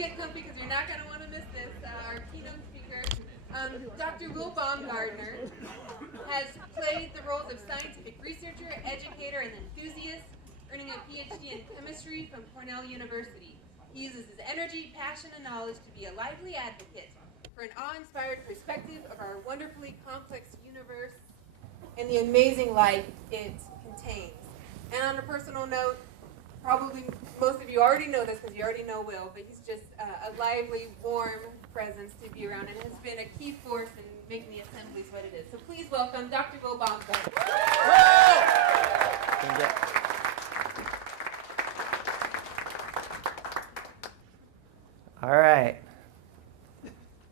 get comfy because you're not going to want to miss this. Our keynote speaker, Dr. Baumgardner, has played the roles of scientific researcher, educator, and enthusiast, earning a PhD in chemistry from Cornell University. He uses his energy, passion, and knowledge to be a lively advocate for an awe-inspired perspective of our wonderfully complex universe and the amazing life it contains. And on a personal note, probably most of you already know this because you already know Will, but he's just a lively, warm presence to be around and has been a key force in making the assemblies what it is. So please welcome Dr. Will Baumgardner. All right.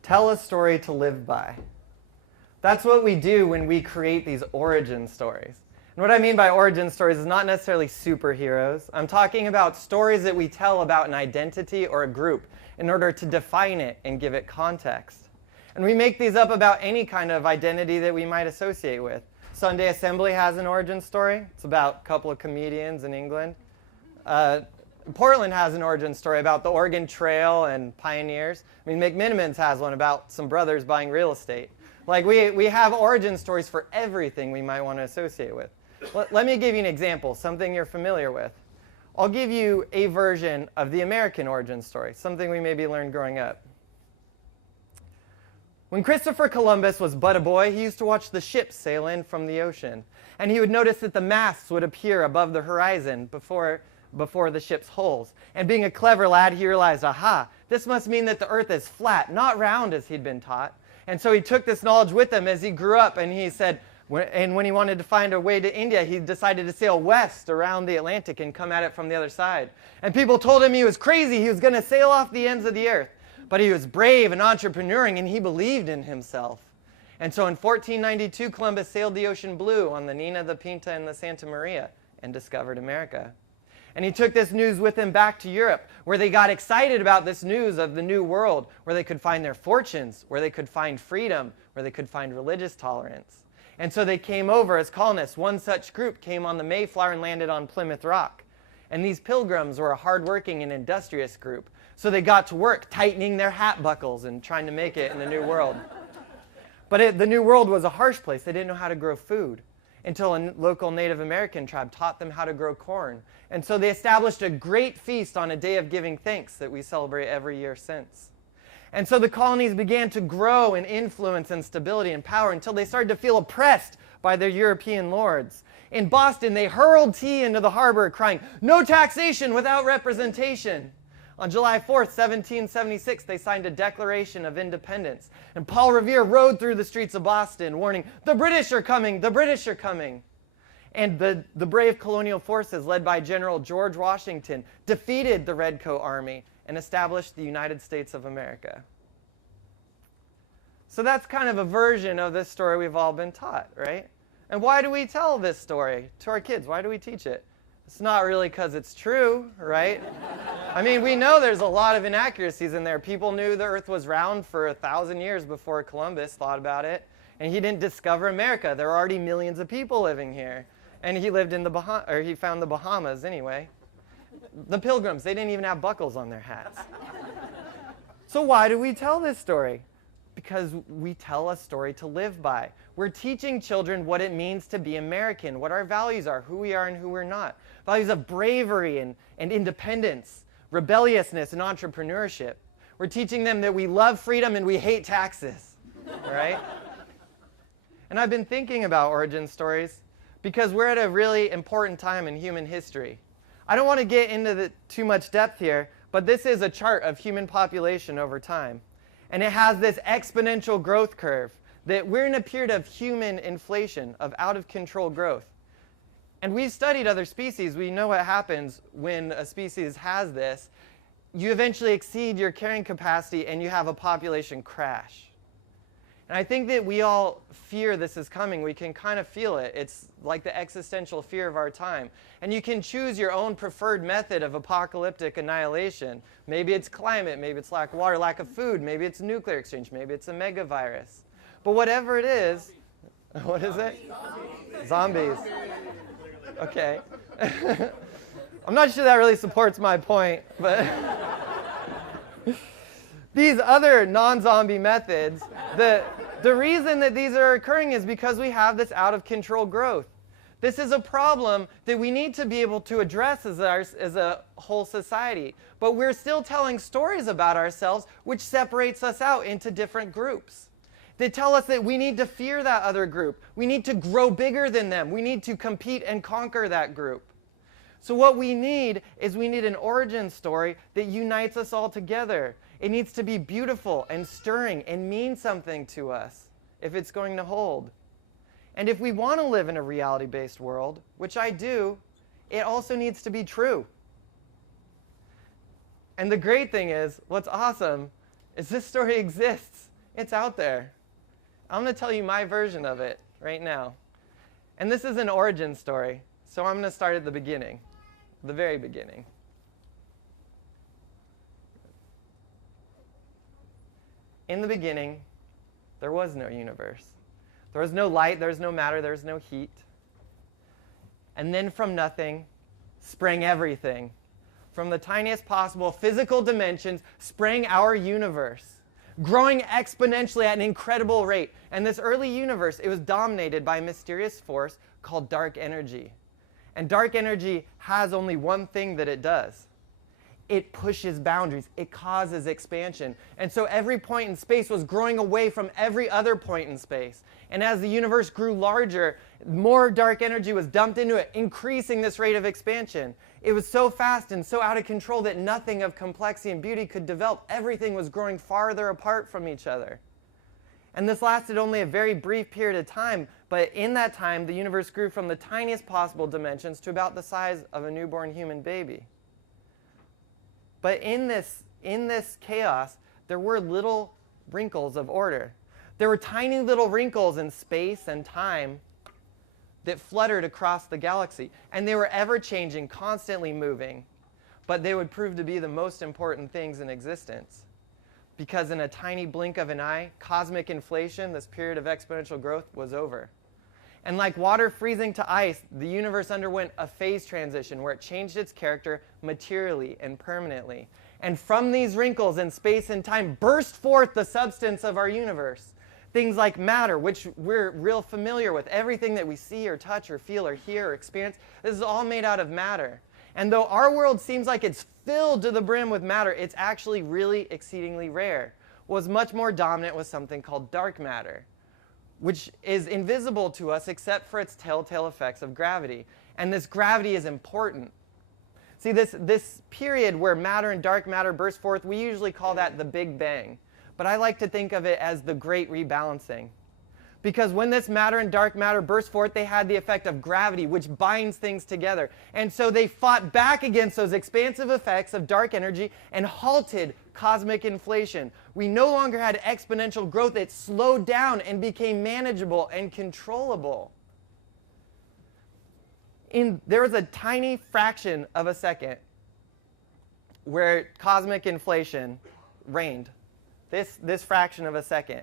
Tell a story to live by. That's what we do when we create these origin stories. And what I mean by origin stories is not necessarily superheroes. I'm talking about stories that we tell about an identity or a group in order to define it and give it context. And we make these up about any kind of identity that we might associate with. Sunday Assembly has an origin story. It's about a couple of comedians in England. Portland has an origin story about the Oregon Trail and pioneers. I mean, McMinimans has one about some brothers buying real estate. Like, we have origin stories for everything we might want to associate with. Let me give you an example, something you're familiar with. I'll give you a version of the American origin story, something we maybe learned growing up. When Christopher Columbus was but a boy, he used to watch the ships sail in from the ocean. And he would notice that the masts would appear above the horizon before the ship's hulls. And being a clever lad, he realized, aha, this must mean that the earth is flat, not round as he'd been taught. And so he took this knowledge with him as he grew up, and he said, and when he wanted to find a way to India, he decided to sail west around the Atlantic and come at it from the other side. And people told him he was crazy. He was going to sail off the ends of the earth. But he was brave and entrepreneuring, and he believed in himself. And so in 1492, Columbus sailed the ocean blue on the Nina, the Pinta, and the Santa Maria and discovered America. And he took this news with him back to Europe, where they got excited about this news of the New World, where they could find their fortunes, where they could find freedom, where they could find religious tolerance. And so they came over as colonists. One such group came on the Mayflower and landed on Plymouth Rock. And these pilgrims were a hardworking and industrious group. So they got to work tightening their hat buckles and trying to make it in the New World. But the New World was a harsh place. They didn't know how to grow food until a local Native American tribe taught them how to grow corn. And so they established a great feast on a day of giving thanks that we celebrate every year since. And so the colonies began to grow in influence and stability and power until they started to feel oppressed by their European lords. In Boston, they hurled tea into the harbor, crying, "No taxation without representation." On July 4th, 1776, they signed a Declaration of Independence. And Paul Revere rode through the streets of Boston, warning, "The British are coming! The British are coming!" And the brave colonial forces, led by General George Washington, defeated the Redcoat Army and established the United States of America. So that's kind of a version of this story we've all been taught, right? And why do we tell this story to our kids? Why do we teach it? It's not really because it's true, right? I mean, we know there's a lot of inaccuracies in there. People knew the earth was round for 1,000 years before Columbus thought about it. And he didn't discover America. There were already millions of people living here. And he lived in he found the Bahamas anyway. The Pilgrims, they didn't even have buckles on their hats. So why do we tell this story? Because we tell a story to live by. We're teaching children what it means to be American, what our values are, who we are and who we're not. Values of bravery and independence, rebelliousness and entrepreneurship. We're teaching them that we love freedom and we hate taxes, right? And I've been thinking about origin stories because we're at a really important time in human history. I don't want to get into too much depth here, but this is a chart of human population over time. And it has this exponential growth curve that we're in a period of human inflation, of out-of-control growth. And we've studied other species. We know what happens when a species has this. You eventually exceed your carrying capacity and you have a population crash. And I think that we all fear this is coming. We can kind of feel it. It's like the existential fear of our time. And you can choose your own preferred method of apocalyptic annihilation. Maybe it's climate, maybe it's lack of water, lack of food, maybe it's nuclear exchange, maybe it's a megavirus. But whatever it is, what is it? Zombies. Okay. I'm not sure that really supports my point, but These other non-zombie methods, the reason that these are occurring is because we have this out-of-control growth. This is a problem that we need to be able to address as a whole society. But we're still telling stories about ourselves which separates us out into different groups. They tell us that we need to fear that other group. We need to grow bigger than them. We need to compete and conquer that group. So what we need is an origin story that unites us all together. It needs to be beautiful and stirring and mean something to us if it's going to hold. And if we want to live in a reality-based world, which I do, it also needs to be true. And the great thing is, what's awesome, is this story exists. It's out there. I'm going to tell you my version of it right now. And this is an origin story, so I'm going to start at the beginning, the very beginning. In the beginning, there was no universe. There was no light, there was no matter, there was no heat. And then from nothing sprang everything. From the tiniest possible physical dimensions sprang our universe, growing exponentially at an incredible rate. And this early universe, it was dominated by a mysterious force called dark energy. And dark energy has only one thing that it does. It pushes boundaries. It causes expansion. And so every point in space was growing away from every other point in space. And as the universe grew larger, more dark energy was dumped into it, increasing this rate of expansion. It was so fast and so out of control that nothing of complexity and beauty could develop. Everything was growing farther apart from each other. And this lasted only a very brief period of time, but in that time, the universe grew from the tiniest possible dimensions to about the size of a newborn human baby. But in this chaos, there were little wrinkles of order. There were tiny little wrinkles in space and time that fluttered across the galaxy. And they were ever-changing, constantly moving. But they would prove to be the most important things in existence. Because in a tiny blink of an eye, cosmic inflation, this period of exponential growth, was over. And like water freezing to ice, the universe underwent a phase transition where it changed its character materially and permanently. And from these wrinkles in space and time burst forth the substance of our universe. Things like matter, which we're real familiar with. Everything that we see or touch or feel or hear or experience, this is all made out of matter. And though our world seems like it's filled to the brim with matter, it's actually really exceedingly rare. What was much more dominant was something called dark matter, which is invisible to us except for its telltale effects of gravity. And this gravity is important. See, this period where matter and dark matter burst forth, we usually call that the Big Bang. But I like to think of it as the Great Rebalancing. Because when this matter and dark matter burst forth, they had the effect of gravity, which binds things together. And so they fought back against those expansive effects of dark energy and halted cosmic inflation. We no longer had exponential growth. It slowed down and became manageable and controllable. There was a tiny fraction of a second where cosmic inflation reigned. This fraction of a second.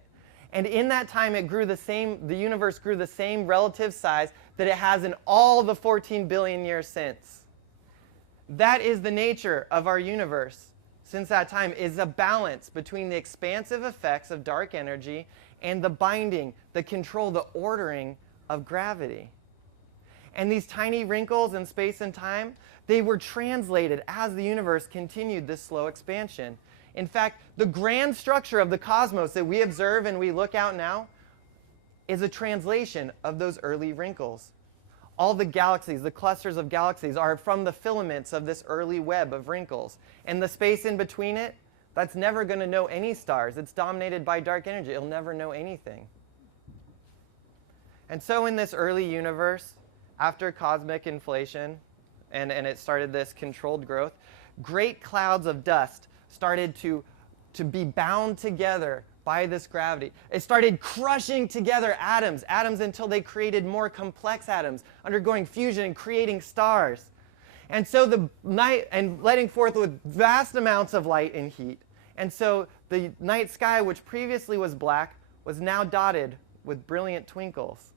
And in that time, the universe grew the same relative size that it has in all the 14 billion years since. That is the nature of our universe since that time, is a balance between the expansive effects of dark energy and the binding, the control, the ordering of gravity. And these tiny wrinkles in space and time, they were translated as the universe continued this slow expansion. In fact, the grand structure of the cosmos that we observe and we look out now is a translation of those early wrinkles. All the galaxies, the clusters of galaxies, are from the filaments of this early web of wrinkles. And the space in between it, that's never going to know any stars. It's dominated by dark energy. It'll never know anything. And so in this early universe, after cosmic inflation, and it started this controlled growth, great clouds of dust started to be bound together by this gravity. It started crushing together atoms until they created more complex atoms, undergoing fusion and creating stars. And so the night, and letting forth with vast amounts of light and heat. And so the night sky, which previously was black, was now dotted with brilliant twinkles.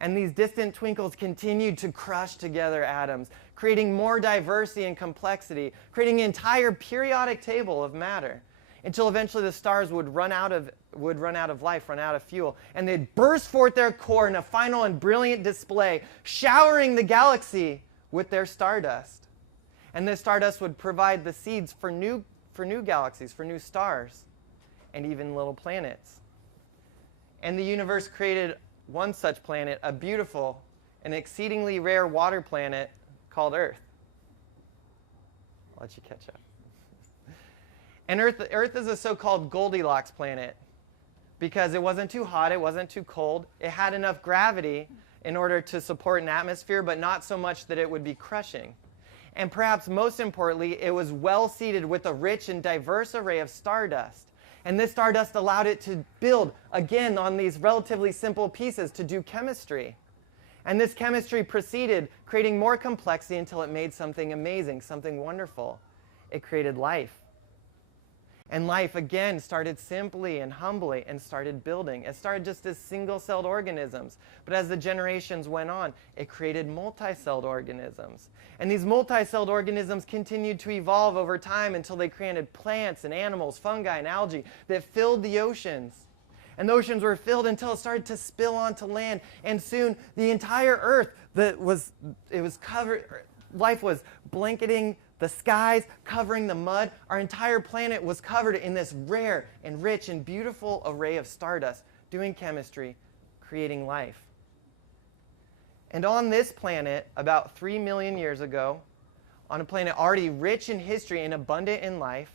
And these distant twinkles continued to crush together atoms, creating more diversity and complexity, creating an entire periodic table of matter, until eventually the stars would run out of life, run out of fuel, and they'd burst forth their core in a final and brilliant display, showering the galaxy with their stardust. And this stardust would provide the seeds for new galaxies, for new stars, and even little planets. And the universe created one such planet, a beautiful and exceedingly rare water planet called Earth. I'll let you catch up. And Earth is a so-called Goldilocks planet because it wasn't too hot, it wasn't too cold. It had enough gravity in order to support an atmosphere, but not so much that it would be crushing. And perhaps most importantly, it was well seeded with a rich and diverse array of stardust. And this stardust allowed it to build, again, on these relatively simple pieces to do chemistry. And this chemistry proceeded, creating more complexity until it made something amazing, something wonderful. It created life. And life, again, started simply and humbly and started building. It started just as single-celled organisms. But as the generations went on, it created multi-celled organisms. And these multi-celled organisms continued to evolve over time until they created plants and animals, fungi and algae that filled the oceans. And the oceans were filled until it started to spill onto land. And soon, the entire Earth was covered, life was blanketing the skies, covering the mud. Our entire planet was covered in this rare and rich and beautiful array of stardust, doing chemistry, creating life. And on this planet, about 3 million years ago, on a planet already rich in history and abundant in life,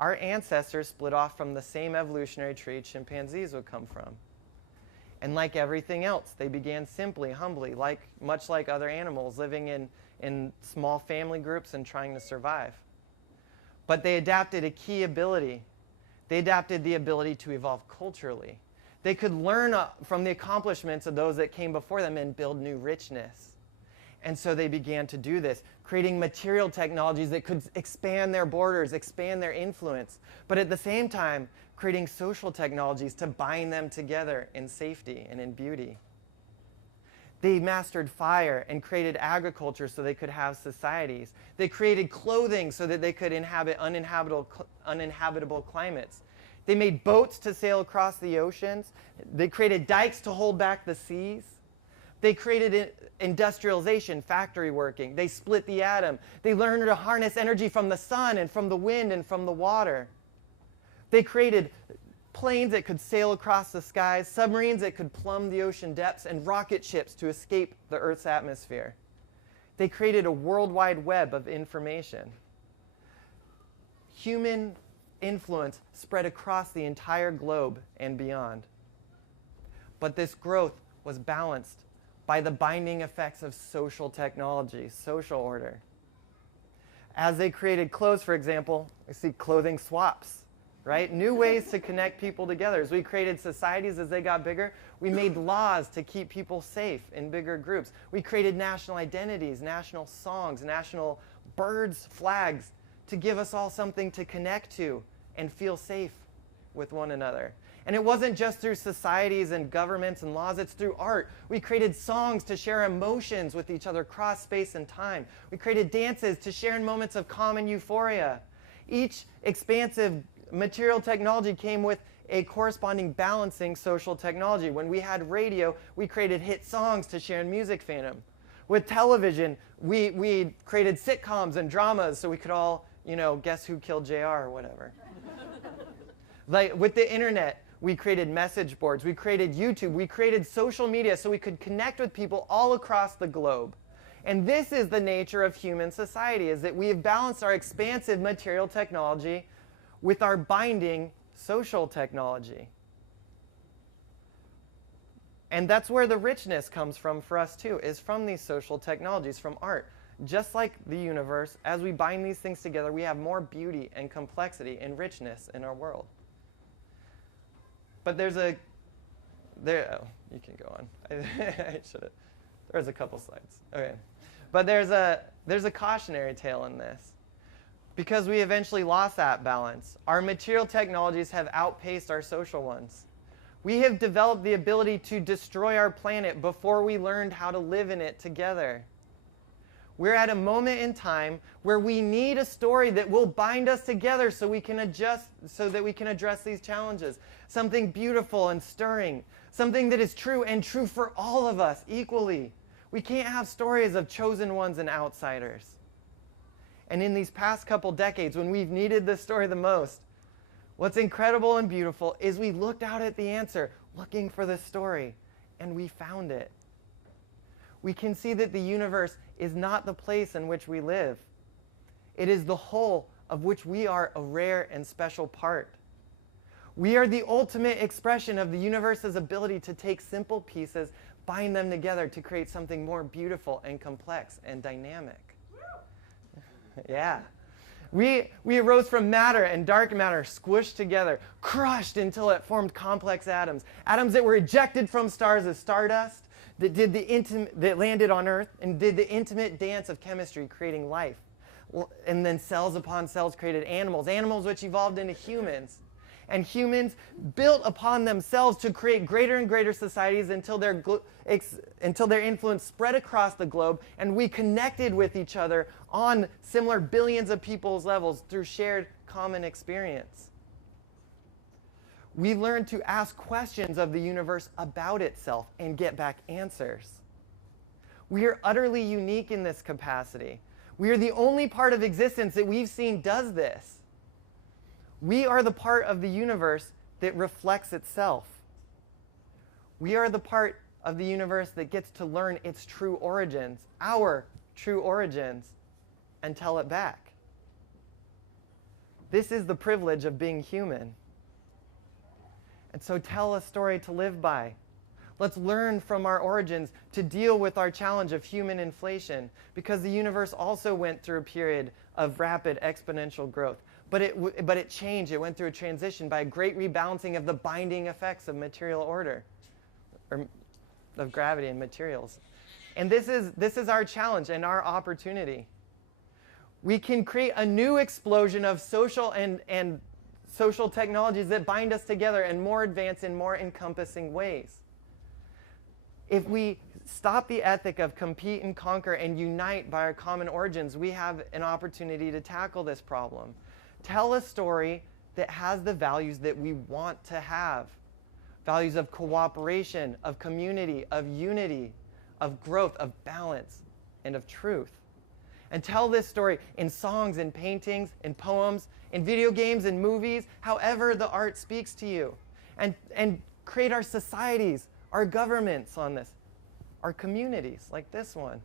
our ancestors split off from the same evolutionary tree chimpanzees would come from. And like everything else, they began simply, humbly, much like other animals, living in small family groups and trying to survive. But they adapted a key ability. They adapted the ability to evolve culturally. They could learn from the accomplishments of those that came before them and build new richness. And so they began to do this, creating material technologies that could expand their borders, expand their influence, but at the same time, creating social technologies to bind them together in safety and in beauty. They mastered fire and created agriculture so they could have societies. They created clothing so that they could inhabit uninhabitable climates. They made boats to sail across the oceans. They created dikes to hold back the seas. They created industrialization, factory working. They split the atom. They learned to harness energy from the sun and from the wind and from the water. They created planes that could sail across the skies, submarines that could plumb the ocean depths, and rocket ships to escape the Earth's atmosphere. They created a worldwide web of information. Human influence spread across the entire globe and beyond. But this growth was balanced by the binding effects of social technology, social order. As they created clothes, for example, we see clothing swaps, right? New ways to connect people together. As we created societies as they got bigger, we made laws to keep people safe in bigger groups. We created national identities, national songs, national birds, flags, to give us all something to connect to and feel safe with one another. And it wasn't just through societies and governments and laws, it's through art. We created songs to share emotions with each other across space and time. We created dances to share in moments of calm and euphoria. Each expansive material technology came with a corresponding balancing social technology. When we had radio, we created hit songs to share in music fandom. With television, we created sitcoms and dramas so we could all, guess who killed JR or whatever. Like with the internet, we created message boards, we created YouTube, we created social media so we could connect with people all across the globe. And this is the nature of human society, is that we have balanced our expansive material technology with our binding social technology. And that's where the richness comes from for us too, is from these social technologies, from art. Just like the universe, as we bind these things together, we have more beauty and complexity and richness in our world. But you can go on. I should have. There's a couple slides. Okay. But there's a cautionary tale in this. Because we eventually lost that balance, our material technologies have outpaced our social ones. We have developed the ability to destroy our planet before we learned how to live in it together. We're at a moment in time where we need a story that will bind us together so that we can address these challenges. Something beautiful and stirring. Something that is true and true for all of us equally. We can't have stories of chosen ones and outsiders. And in these past couple decades, when we've needed this story the most, what's incredible and beautiful is we looked out at the answer, looking for this story, and we found it. We can see that the universe is not the place in which we live. It is the whole of which we are a rare and special part. We are the ultimate expression of the universe's ability to take simple pieces, bind them together to create something more beautiful and complex and dynamic. Yeah. We arose from matter and dark matter squished together, crushed until it formed complex atoms. Atoms that were ejected from stars as stardust, that landed on Earth and did the intimate dance of chemistry, creating life. And then cells upon cells created animals, animals which evolved into humans. And humans built upon themselves to create greater and greater societies until their influence spread across the globe, and we connected with each other on similar billions of people's levels through shared common experience. We learned to ask questions of the universe about itself and get back answers. We are utterly unique in this capacity. We are the only part of existence that we've seen does this. We are the part of the universe that reflects itself. We are the part of the universe that gets to learn its true origins, our true origins, and tell it back. This is the privilege of being human. And so tell a story to live by. Let's learn from our origins to deal with our challenge of human inflation, because the universe also went through a period of rapid exponential growth. But it changed. It went through a transition by a great rebalancing of the binding effects of material order, or of gravity and materials. And this is our challenge and our opportunity. We can create a new explosion of social and social technologies that bind us together in more advanced and more encompassing ways. If we stop the ethic of compete and conquer and unite by our common origins, we have an opportunity to tackle this problem. Tell a story that has the values that we want to have. Values of cooperation, of community, of unity, of growth, of balance, and of truth. And tell this story in songs, in paintings, in poems, in video games, in movies, however the art speaks to you. And create our societies, our governments on this, our communities like this one.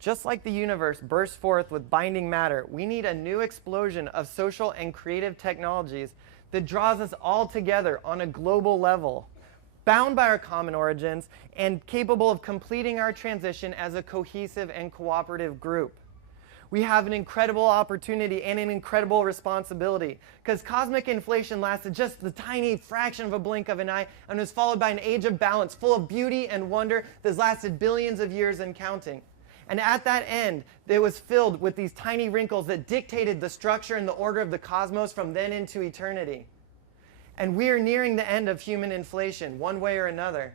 Just like the universe bursts forth with binding matter, we need a new explosion of social and creative technologies that draws us all together on a global level, bound by our common origins and capable of completing our transition as a cohesive and cooperative group. We have an incredible opportunity and an incredible responsibility, because cosmic inflation lasted just the tiny fraction of a blink of an eye and was followed by an age of balance full of beauty and wonder that has lasted billions of years and counting. And at that end, it was filled with these tiny wrinkles that dictated the structure and the order of the cosmos from then into eternity. And we are nearing the end of human inflation, one way or another.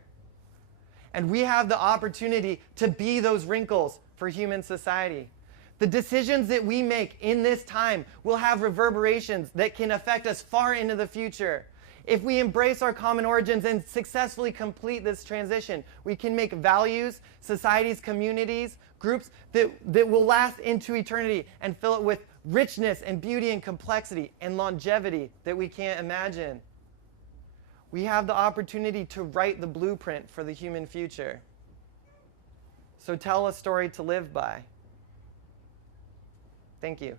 And we have the opportunity to be those wrinkles for human society. The decisions that we make in this time will have reverberations that can affect us far into the future. If we embrace our common origins and successfully complete this transition, we can make values, societies, communities, groups that will last into eternity and fill it with richness and beauty and complexity and longevity that we can't imagine. We have the opportunity to write the blueprint for the human future. So tell a story to live by. Thank you.